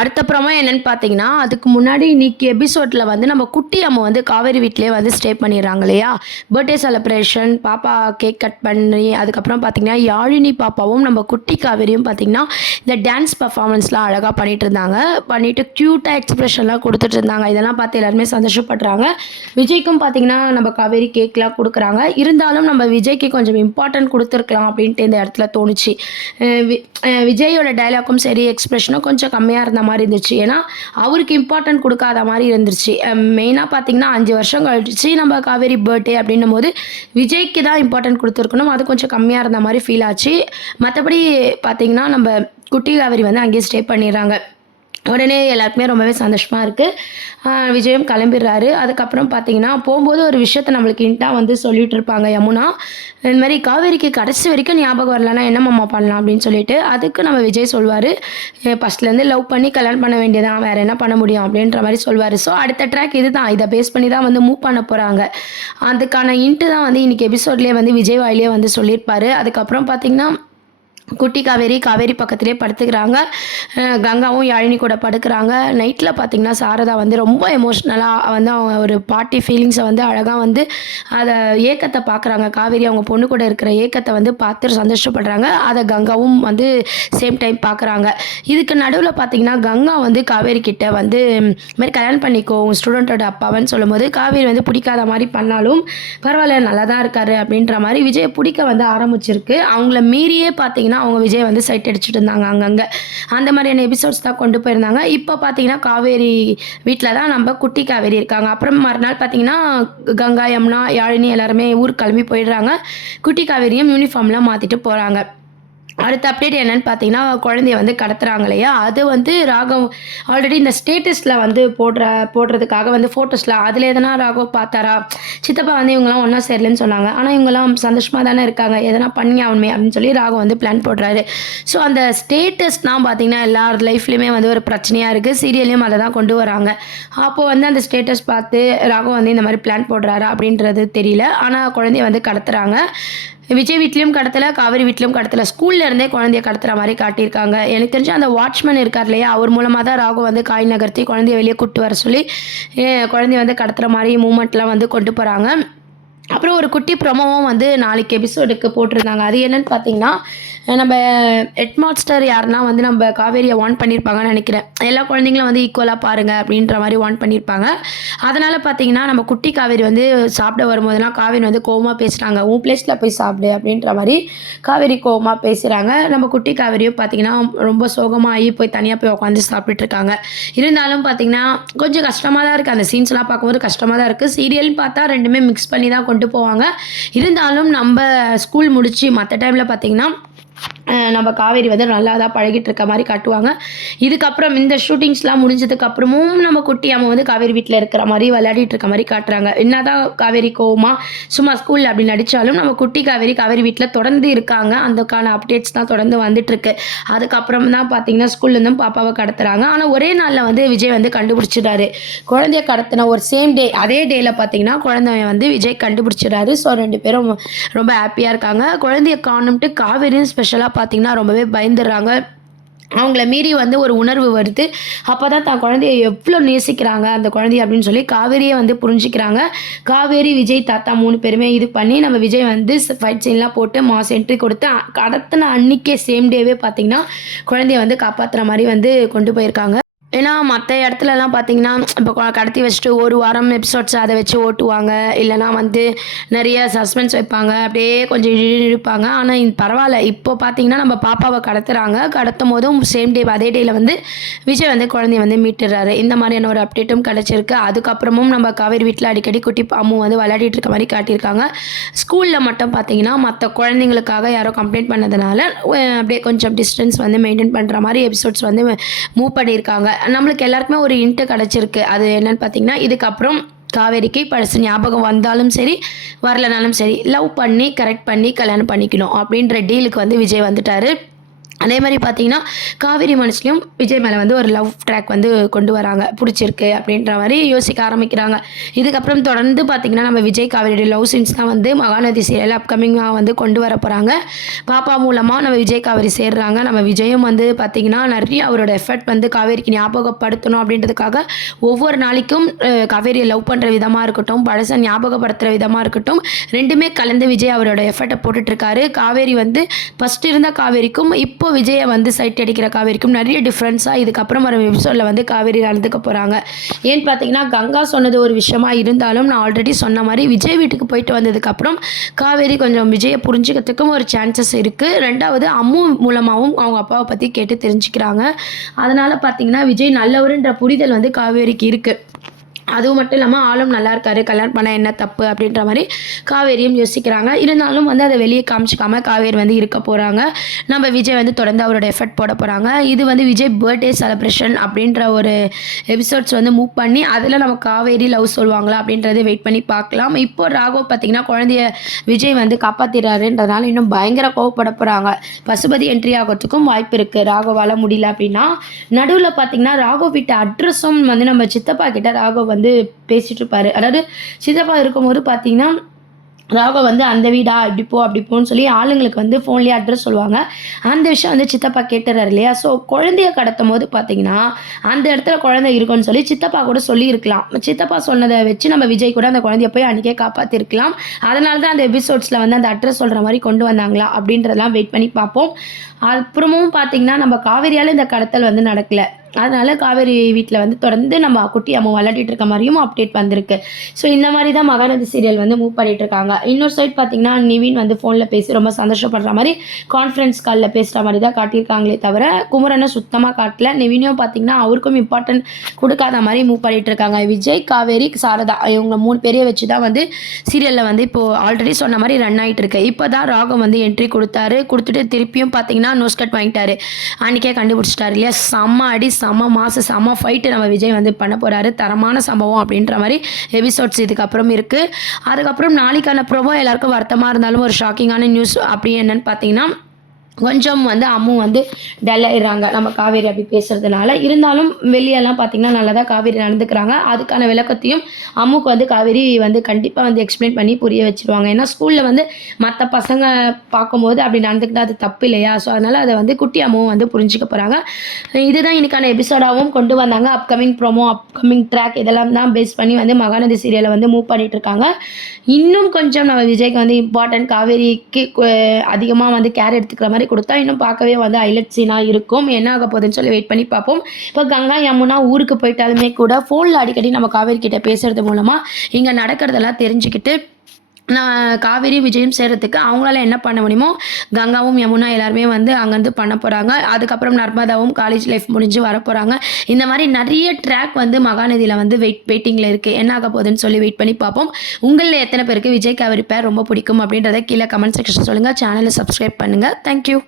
அடுத்த ப்ரோமோ என்னன்னு பார்த்தீங்கன்னா, அதுக்கு முன்னாடி இன்னைக்கு எபிசோட்ல வந்து நம்ம குட்டி அம்மா வந்து காவேரி வீட்லயே வந்து ஸ்டே பண்ணிடுறாங்க இல்லையா? பர்த்டே செலிப்ரேஷன், பாப்பா கேக் கட் பண்ணி, அதுக்கப்புறம் பார்த்தீங்கன்னா, யாழினி பாப்பாவும் நம்ம குட்டி காவேரியும் பார்த்தீங்கன்னா, இந்த டான்ஸ் பெர்ஃபார்மன்ஸ்லாம் அழகா பண்ணிட்டு இருந்தாங்க. பண்ணிட்டு க்யூட்டா எக்ஸ்பிரஷன்லாம் குடுத்துட்டு இருந்தாங்க. இதெல்லாம் பார்த்து எல்லாருமே சந்தோஷப்படுறாங்க. விஜய்க்கும் பார்த்தீங்கன்னா, நம்ம காவேரி கேக்லாம் குடுக்குறாங்க. இருந்தாலும் நம்ம விஜய்க்கு கொஞ்சம் இம்பார்ட்டன்ட் குடுத்துருக்கலாம் அப்படின்ட்டு இந்த இடத்துல தோணுச்சு. அ வி விஜயோட டயலாக்கும் சரி, எக்ஸ்பிரஷனும் கொஞ்சம் கம்மியா இருந்த மாரி இருந்துச்சு. ஏன்னா, அவருக்கு இம்பார்ட்டன்ட் குடுக்காத மாரி இருந்துருச்சு. மெயினா பார்த்தீங்கன்னா, 5 வருஷம் கழிச்சு நம்ம காவேரி பர்த்டே அப்டின்னும்போது, விஜய்க்கு தான் இம்பார்ட்டன்ட் குடுத்துருக்கணும். அது கொஞ்சம் கம்மியா இருந்த மாரி ஃபீல் ஆச்சு. மத்தபடி பார்த்தீங்கன்னா, நம்ப குட்டி காவேரி வந்து அங்கேயே ஸ்டே பண்ணிர்றாங்க. உடனே எல்லாருக்குமே ரொம்பவே சந்தோஷமா இருக்கு. விஜயும் கிளம்பிடுறாரு. அதுக்கப்புறம் பார்த்தீங்கன்னா, போம்போது ஒரு விஷயத்த நம்மளுக்கு ஹிண்ட்டா வந்து சொல்லிட்டு இருப்பாங்க யமுனா. இந்த மாரி காவேரிக்கு கடைசி வரைக்கும் ஞாபகம் வரலன்னா என்ன மாமா பண்ணலாம் அப்படின்னு சொல்லிட்டு, அதுக்கு நம்ம விஜய் சொல்வாரு, ஃபர்ஸ்ட்லேருந்து லவ் பண்ணி கல்யாணம் பண்ண வேண்டியதான். வேற என்ன பண்ண முடியும் அப்படின்ற மாரி சொல்வாரு. ஸோ அடுத்த ட்ராக் இதுதான். இத பேஸ் பண்ணி தான் வந்து மூவ் பண்ண போறாங்க. அதுக்கான ஹிண்ட்டு தான் வந்து இன்னைக்கு எபிசோட்லயே வந்து விஜய் வாயிலேயே வந்து சொல்லியிருப்பாரு. அதுக்கப்புறம் பார்த்தீங்கன்னா குட்டி காவேரி, காவேரி பக்கத்திலேயே படுத்துக்கிறாங்க. கங்காவும் யாழினி கூட படுக்குறாங்க. நைட்ல பார்த்தீங்கன்னா, சாரதா வந்து ரொம்ப எமோஷ்னலா வந்து அவங்க ஒரு பாட்டி ஃபீலிங்ஸ வந்து அழகா வந்து அத ஏக்கத்த பார்க்குறாங்க. காவேரி அவங்க பொண்ணு கூட இருக்கிற ஏக்கத்த வந்து பார்த்து சந்தோஷப்படுறாங்க. அத கங்காவும் வந்து சேம் டைம் பார்க்குறாங்க. இதுக்கு நடுவுல பார்த்தீங்கன்னா, கங்கா வந்து காவேரி கிட்ட வந்து இது மாரி கல்யாணம் பண்ணிக்கோ உன் ஸ்டூடெண்ட்டோட அப்பாவன்னு சொல்லும்போது, காவேரி வந்து பிடிக்காத மாரி பண்ணாலும், பரவால்ல நல்லா தான் இருக்காரு அப்படின்ற மாரி விஜய பிடிக்க வந்து ஆரம்பிச்சிருக்கு. அவங்கள மீறியே பார்த்தீங்கன்னா, அவங்க விஜய் வந்து சைட் அடிச்சுட்டு இருந்தாங்க அங்கங்க. அந்த மாதிரியான எபிசோட்ஸ் தான் கொண்டு போயிருந்தாங்க. இப்ப பார்த்தீங்கன்னா, காவேரி வீட்ல தான் நம்ம குட்டி காவேரி இருக்காங்க. அப்புறம் மறுநாள் பார்த்தீங்கன்னா, கங்கா, யமுனா, யாழினி எல்லாருமே ஊருக்கு கிளம்பி போயிடுறாங்க. குட்டி காவேரியும் யூனிஃபார்ம்லாம் மாத்திட்டு போறாங்க. அடுத்த அப்டேட் என்னன்னு பார்த்தீங்கன்னா, குழந்தைய வந்து கடத்துறாங்க இல்லையா? அது வந்து ராகவ் ஆல்ரெடி இந்த ஸ்டேட்டஸ்ல வந்து போடுறதுக்காக வந்து ஃபோட்டோஸ்லாம் அதில எதனா ராகவ் பார்த்தாரா? சித்தப்பா வந்து இவங்கலாம் ஒண்ணா சேரலன்னு சொன்னாங்க. ஆனா இவங்கலாம் சந்தோஷமா தானே இருக்காங்க. எதனா பண்ணி ஆவணுமே அப்படின்னு சொல்லி ராகவ் வந்து பிளான் போடுறாரு. ஸோ அந்த ஸ்டேட்டஸ் தான் பார்த்தீங்கன்னா, எல்லார் லைஃப்லயுமே வந்து ஒரு பிரச்சனையா இருக்கு. சீரியல்லயும் அத தான் கொண்டு வராங்க. அப்போ வந்து அந்த ஸ்டேட்டஸ் பார்த்து ராகவ் வந்து இந்த மாரி பிளான் போடுறாரா? அப்படின்றது தெரியல. ஆனா குழந்தைய வந்து கடத்துறாங்க. விஜய் வீட்லயும் கடத்தல, காவேரி வீட்லயும் கடத்தல. ஸ்கூல்ல இருந்தே குழந்தைய கடத்துற மாரி காட்டியிருக்காங்க. எனக்கு தெரிஞ்சு அந்த வாட்ச்மேன் இருக்கார் இல்லையா? அவர் மூலமா தான் ராகு வந்து காய் நகர்த்தி குழந்தைய வெளிய கூட்டு வர சொல்லி, குழந்தைய வந்து கடத்துற மாரி மூவ்மெண்ட்லாம் வந்து கொண்டு போறாங்க. அப்புறம் ஒரு குட்டி ப்ரோமோவும் வந்து நாளைக்கு எபிசோடுக்கு போட்டிருந்தாங்க. அது என்னன்னு பார்த்தீங்கன்னா, நம்ம ஹெட் மாஸ்டர் யாருன்னா வந்து நம்ம காவேரியை வார்ன் பண்ணியிருப்பாங்கன்னு நினைக்கிறேன். எல்லா குழந்தைங்களும் வந்து ஈக்குவலாக பாருங்க அப்படின்ற மாதிரி வார்ன் பண்ணியிருப்பாங்க. அதனால் பார்த்தீங்கன்னா, நம்ம குட்டி காவேரி வந்து சாப்பிட வரும்போதெல்லாம் காவேரி வந்து கோவமா பேசுகிறாங்க. உன் பிளேஸில் போய் சாப்பிடு அப்படின்ற மாதிரி காவேரி கோவமா பேசுகிறாங்க. நம்ம குட்டி காவேரியும் பார்த்தீங்கன்னா, ரொம்ப சோகமாகி போய் தனியாக போய் உட்காந்து சாப்பிட்டுட்டு இருக்காங்க. இருந்தாலும் பார்த்தீங்கன்னா, கொஞ்சம் கஷ்டமாக தான் இருக்குது. அந்த சீன்ஸ்லாம் பார்க்கும்போது கஷ்டமாக தான் இருக்குது. சீரியல்னு பார்த்தா ரெண்டுமே மிக்ஸ் பண்ணி தான் கொண்டு போவாங்க. இருந்தாலும் நம்ம ஸ்கூல் முடிச்சு மற்ற டைமில் பார்த்தீங்கன்னா, நம்ம காவேரி வந்து நல்லா தான் பழகிட்டு இருக்க மாதிரி காட்டுவாங்க. இதுக்கப்புறம் இந்த ஷூட்டிங்ஸ்லாம் முடிஞ்சதுக்கு அப்புறமும் நம்ம குட்டி அம்மா வந்து காவேரி வீட்டில் இருக்கிற மாதிரி விளையாடிட்டு இருக்க மாதிரி காட்டுறாங்க. என்னதான் காவேரி கோவமா சும்மா ஸ்கூலில் அப்படி நடித்தாலும் நம்ம குட்டி காவேரி காவேரி வீட்டில் தொடர்ந்து இருக்காங்க. அதுக்கான அப்டேட்ஸ் தான் தொடர்ந்து வந்துட்டுருக்கு. அதுக்கப்புறம் தான் பார்த்தீங்கன்னா, ஸ்கூல்லேருந்தும் பாப்பாவை கடத்துறாங்க. ஆனால் ஒரே நாளில் வந்து விஜய் வந்து கண்டுபிடிச்சிட்டாரு. குழந்தைய கடத்தின ஒரு சேம் டே அதே டேல பார்த்தீங்கன்னா, குழந்தைய வந்து விஜய் கண்டுபிடிச்சிடாரு. ஸோ 2 பேரும் ரொம்ப ஹாப்பியாக இருக்காங்க. குழந்தைய காணும்ட்டு காவேரியும் ஸ்பெஷலாக பார்த்தீங்கன்னா ரொம்பவே பயந்துடுறாங்க. அவங்கள மீறி வந்து ஒரு உணர்வு வருது. அப்பதான் தான் குழந்தைய எவ்வளோ நேசிக்கிறாங்க அந்த குழந்தைய அப்படின்னு சொல்லி காவேரியே வந்து புரிஞ்சுக்கிறாங்க. காவேரி, விஜய் தாத்தா 3 பேருமே இது பண்ணி நம்ம விஜய் வந்து ஃபைட் சீன்லாம் போட்டு மாஸ் என்ட்ரி கொடுத்து கடத்தின அன்னைக்கே சேம் டேவே பார்த்தீங்கன்னா, குழந்தைய வந்து காப்பாத்துற மாரி வந்து கொண்டு போயிருக்காங்க. ஏன்னா, மத்த இடத்துலலாம் பார்த்தீங்கன்னா, இப்போ கடத்தி வச்சுட்டு 1 வாரம் எபிசோட்ஸ் அத வச்சு ஓட்டுவாங்க. இல்லன்னா வந்து நெறைய சஸ்பென்ஸ் வைப்பாங்க. அப்படியே கொஞ்சம் இழுப்பாங்க. ஆனா, பரவால்ல. இப்போ பார்த்தீங்கன்னா, நம்ம பாப்பாவ கடத்துறாங்க. கடத்தும்போதும் சேம் டே அதே டேல வந்து விஜய் வந்து குழந்தைய வந்து மீட்டுர்றாரு. இந்த மாதிரியான ஒரு அப்டேட்டும் கிடைச்சிருக்கு. அதுக்கப்புறமும் நம்ம காவேரி வீட்ல அடிக்கடி குட்டி அம்மு வந்து விளையாடிட்டு இருக்க மாரி காட்டியிருக்காங்க. ஸ்கூல்ல மட்டும் பார்த்தீங்கன்னா, மத்த குழந்தைங்களுக்காக யாரோ கம்ப்ளைண்ட் பண்ணதுனால, அப்படியே கொஞ்சம் டிஸ்டன்ஸ் வந்து மெயின்டெயின் பண்ற மாரி எபிசோட்ஸ் வந்து மூவ் பண்ணியிருக்காங்க. நம்மளுக்கு எல்லாருக்குமே ஒரு ஹிண்ட் கிடைச்சிருக்கு. அது என்னன்னு பார்த்தீங்கன்னா, இதுக்கப்புறம் காவேரிக்கு பழசு ஞாபகம் வந்தாலும் சரி, வரலனாலும் சரி, லவ் பண்ணி, கரெக்ட் பண்ணி கல்யாணம் பண்ணிக்கணும் அப்படின்ற டீலுக்கு வந்து விஜய் வந்துட்டாரு. அதே மாதிரி பார்த்தீங்கன்னா காவேரி மனசுலையும் விஜய் மேலே வந்து ஒரு லவ் ட்ராக் வந்து கொண்டு வராங்க, பிடிச்சிருக்கு அப்படின்ற மாதிரி யோசிக்க ஆரம்பிக்கிறாங்க. இதுக்கப்புறம் தொடர்ந்து பார்த்தீங்கன்னா நம்ம விஜய் காவேரியோட லவ் சீன்ஸ் தான் வந்து மகாநதி சீரியல் அப்கமிங்காக வந்து கொண்டு வர போகிறாங்க. பாப்பா மூலமாக நம்ம விஜய் காவேரி சேர்றாங்க. நம்ம விஜயும் வந்து பார்த்திங்கன்னா நிறைய அவரோட எஃபர்ட் வந்து காவேரிக்கு ஞாபகப்படுத்தணும் அப்படின்றதுக்காக ஒவ்வொரு நாளைக்கும் காவேரியை லவ் பண்ணுற விதமாக இருக்கட்டும், பழசை ஞாபகப்படுத்துகிற விதமாக இருக்கட்டும், ரெண்டுமே கலந்து விஜய் அவரோட எஃபர்ட்டை போட்டுட்ருக்காரு. காவேரி வந்து ஃபஸ்ட் இருந்த காவேரிக்கும் இப்போ விஜயை வந்து சைட் அடிக்கிற காவேரிக்கும் நிறைய டிஃப்ரென்ஸாக இதுக்கப்புறம் வர எபிசோடில் வந்து காவேரி நடந்துக்க போகிறாங்க. ஏன்னு பார்த்தீங்கன்னா கங்கா சொன்னது ஒரு விஷயமா இருந்தாலும் நான் ஆல்ரெடி சொன்ன மாதிரி விஜய் வீட்டுக்கு போயிட்டு வந்ததுக்கப்புறம் காவேரி கொஞ்சம் விஜயை புரிஞ்சுக்கிறதுக்கும் ஒரு சான்சஸ் இருக்குது. ரெண்டாவது அம்மு மூலமாகவும் அவங்க அப்பாவை பற்றி கேட்டு தெரிஞ்சுக்கிறாங்க. அதனால் பார்த்தீங்கன்னா விஜய் நல்லவருன்ற புரிதல் வந்து காவேரிக்கு இருக்குது. அதுவும் மட்டும் இல்லாமல் ஆளும் நல்லா இருக்காரு, கல்யாணம் பண்ண என்ன தப்பு அப்படின்ற மாதிரி காவேரியும் யோசிக்கிறாங்க. இருந்தாலும் வந்து அதை வெளியே காமிச்சிக்காமல் காவேரி வந்து இருக்க போகிறாங்க. நம்ம விஜய் வந்து தொடர்ந்து அவரோட எஃபர்ட் போட போகிறாங்க. இது வந்து விஜய் பர்த்டே செலிப்ரேஷன் அப்படின்ற ஒரு எபிசோட்ஸ் வந்து மூவ் பண்ணி அதில் நம்ம காவேரி லவ் சொல்லுவாங்களா அப்படின்றத வெயிட் பண்ணி பார்க்கலாம். இப்போ ராகவ் பார்த்திங்கன்னா குழந்தைய விஜய் வந்து காப்பாற்றிடுறாருன்றதுனால இன்னும் பயங்கர கோவப்பட போகிறாங்க. பசுபதி என்ட்ரி ஆகிறதுக்கும் வாய்ப்பு இருக்குது ராகவால் முடியல அப்படின்னா. நடுவில் பார்த்திங்கன்னா ராகவ் வீட்டு அட்ரஸும் வந்து நம்ம சித்தப்பா கிட்ட ராகவ் வந்து பேசிகிட்டு இருப்பார். அதாவது சித்தப்பா இருக்கும்போது பார்த்தீங்கன்னா ராகவ் வந்து அந்த வீடா இப்படி போ அப்படி போன்னு சொல்லி ஆளுங்களுக்கு வந்து ஃபோன்லேயே அட்ரஸ் சொல்லுவாங்க. அந்த விஷயம் வந்து சித்தப்பா கேட்டுறாரு இல்லையா. ஸோ குழந்தைய கடத்தும் போது பார்த்தீங்கன்னா அந்த இடத்துல குழந்தை இருக்குன்னு சொல்லி சித்தப்பா கூட சொல்லியிருக்கலாம். சித்தப்பா சொன்னதை வச்சு நம்ம விஜய் கூட அந்த குழந்தைய போய் அன்றைக்கே காப்பாற்றிருக்கலாம். அதனால தான் அந்த எபிசோட்ஸில் வந்து அந்த அட்ரஸ் சொல்கிற மாதிரி கொண்டு வந்தாங்களா அப்படின்றதெல்லாம் வெயிட் பண்ணி பார்ப்போம். அப்புறமும் பார்த்தீங்கன்னா நம்ம காவேரியால் இந்த கடத்தல் வந்து நடக்கலை. அதனால் காவேரி வீட்டில் வந்து தொடர்ந்து நம்ம குட்டி அம்மா விளையாடிட்டு இருக்க மாதிரியும் அப்டேட் வந்திருக்கு. ஸோ இந்த மாதிரி தான் மகாநதி சீரியல் வந்து மூவ் பண்ணிட்டு இருக்காங்க. இன்னொரு சைட் பார்த்தீங்கன்னா நிவின் வந்து ஃபோனில் பேசி ரொம்ப சந்தோஷப்படுற மாதிரி கான்ஃபரன்ஸ் காலில் பேசுகிற மாதிரி தான் காட்டியிருக்காங்களே தவிர குமரனை சுத்தமாக காட்டல. நிவினும் பார்த்தீங்கன்னா அவருக்கும் இம்பார்ட்டன்ட் கொடுக்காத மாதிரி மூவ் பண்ணிட்டு இருக்காங்க. விஜய், காவேரி, சாரதா இவங்க 3 பேரையை வச்சு தான் வந்து சீரியலில் வந்து இப்போது ஆல்ரெடி சொன்ன மாதிரி ரன் ஆகிட்டு இருக்கு. இப்போ தான் ராகம் வந்து என்ட்ரி கொடுத்துட்டு திருப்பியும் பார்த்தீங்கன்னா நோஸ்கட் வாங்கிட்டாரு. அன்றைக்கே கண்டுபிடிச்சிட்டாரு இல்லையா. செம்ம அடி, செம்ம மாசு, செம்ம ஃபைட்டு நம்ம விஜய் வந்து பண்ண போகிறாரு. தரமான சம்பவம் அப்படின்ற மாதிரி எபிசோட்ஸ் இதுக்கப்புறம் இருக்குது. அதுக்கப்புறம் நாளைக்கான ப்ரோமோ எல்லாருக்கும் வருத்தமாக இருந்தாலும் ஒரு ஷாக்கிங்கான நியூஸ் அப்படி என்னன்னு பார்த்தீங்கன்னா கொஞ்சம் வந்து அம்மு வந்து டல்லாயிடுறாங்க நம்ம காவேரி அப்படி பேசுகிறதுனால. இருந்தாலும் வெளியெல்லாம் பார்த்திங்கன்னா நல்லா தான் காவேரி நடந்துக்கிறாங்க. அதுக்கான விளக்கத்தையும் அம்முக்கு வந்து காவேரி வந்து கண்டிப்பாக வந்து எக்ஸ்பிளைன் பண்ணி புரிய வச்சுருவாங்க. ஏன்னா ஸ்கூலில் வந்து மற்ற பசங்க பார்க்கும்போது அப்படி நடந்துக்கிட்டா அது தப்பு இல்லையா. ஸோ அதனால் அதை வந்து குட்டி அம்முவும் வந்து புரிஞ்சுக்க போகிறாங்க. இதுதான் இன்னைக்கான எபிசோடாகவும் கொண்டு வந்தாங்க. அப்கமிங் ப்ரோமோ, அப்கமிங் ட்ராக் இதெல்லாம் தான் பேஸ் பண்ணி வந்து மகாநதி சீரியலை வந்து மூவ் பண்ணிகிட்டு இருக்காங்க. இன்னும் கொஞ்சம் நம்ம விஜய்க்கு வந்து இம்பார்ட்டன்ட் காவேரிக்கு அதிகமாக வந்து கேர் எடுத்துக்கிற மாதிரி கொடுத்தா இன்னும் பார்க்கவே வந்து ஹைலைட் சீனாக இருக்கும். என்ன ஆக போகுதுன்னு சொல்லி வெயிட் பண்ணி பார்ப்போம். இப்போ கங்கா யமுனா ஊருக்கு போயிட்டாலுமே கூட ஃபோனில் அடிக்கடி நம்ம காவேரி கிட்ட பேசுறது மூலமாக இங்கே நடக்கிறதெல்லாம் தெரிஞ்சுக்கிட்டு நான் காவேரி விஜயும் சேர்கிறதுக்கு அவங்களால என்ன பண்ண முடியுமோ கங்காவும் யமுனா எல்லாருமே வந்து அங்கேருந்து பண்ண போகிறாங்க. அதுக்கப்புறம் நர்மதாவும் காலேஜ் லைஃப் முடிஞ்சு வர போகிறாங்க. இந்த மாதிரி நிறைய ட்ராக் வந்து மகாநதியில் வந்து வெயிட்டிங்கில் இருக்குது. என்ன ஆக போகுதுன்னு சொல்லி வெயிட் பண்ணி பார்ப்போம். உங்களில் எத்தனை பேருக்கு விஜய் காவேரி பேர் ரொம்ப பிடிக்கும் அப்படின்றத கீழே கமெண்ட் செக்ஷன் சொல்லுங்கள். சேனலை சப்ஸ்கிரைப் பண்ணுங்கள். தேங்க்யூ.